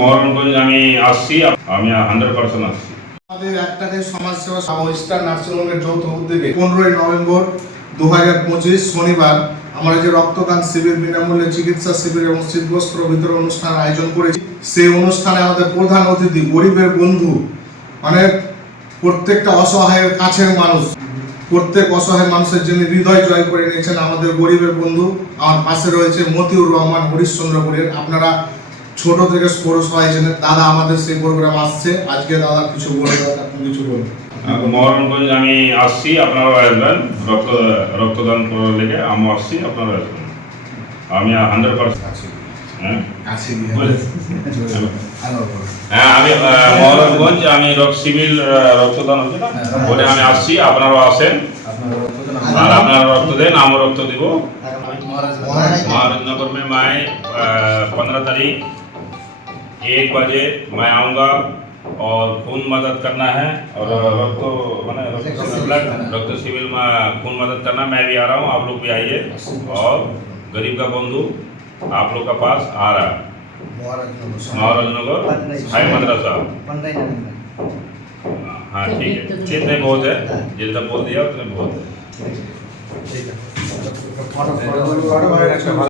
মহারণগঞ্জ আমি আসছি, আমি 100% আসছি। আমাদের একটাকে সমাজসেবা ইস্টার নার্সিংহোমের যৌথ উদ্যোগে 15ই নভেম্বর 2025 শনিবার আমরা যে রক্তদান শিবির, বিনামূল্যে চিকিৎসা শিবির এবং শীতবস্ত্র বিতরণ অনুষ্ঠান আয়োজন করেছি। সেই অনুষ্ঠানে আমাদের প্রধান অতিথি গরিবের বন্ধু, মানে প্রত্যেকটা অসহায়ের কাছের মানুষ, প্রত্যেক অসহায় মানুষের জন্য হৃদয় জয় করে নিয়েছেন আমাদের গরিবের বন্ধু। আমার পাশে রয়েছে মতিউর রহমান, হরিশ্চন্দ্রপুরের। আপনারা ছোট থেকে বড় সবাই জানেন, দাদা আমাদের সেই প্রোগ্রাম আসছে। আজকে দাদা কিছু বলে, আপনি কিছু বলুন। মহারণগঞ্জ আমি আসছি, আপনারাও আসবেন রক্তদান করার লেগে। আমি আসছি, আপনারাও আসবেন। আমি 100% আছি। হ্যাঁ, আমি মহারণগঞ্জ, আমি শিবির রক্তদান হচ্ছে না বলে আমি আসছি, আপনারাও আসেন আর আপনারা রক্ত দেন, আমি রক্ত দিব। महाराजनगर में मैं 15 तारीख 1 बजे मैं आऊँगा और खून मदद करना है और रक्त शिविर में खून मदद करना। मैं भी आ रहा हूँ, आप लोग भी आइए और गरीब का बंधु आप लोग का पास आ रहा है। महाराजनगर हाई मदरसा। हाँ ठीक है, जितने बहुत है, जितना बोल दिया उतने बहुत है।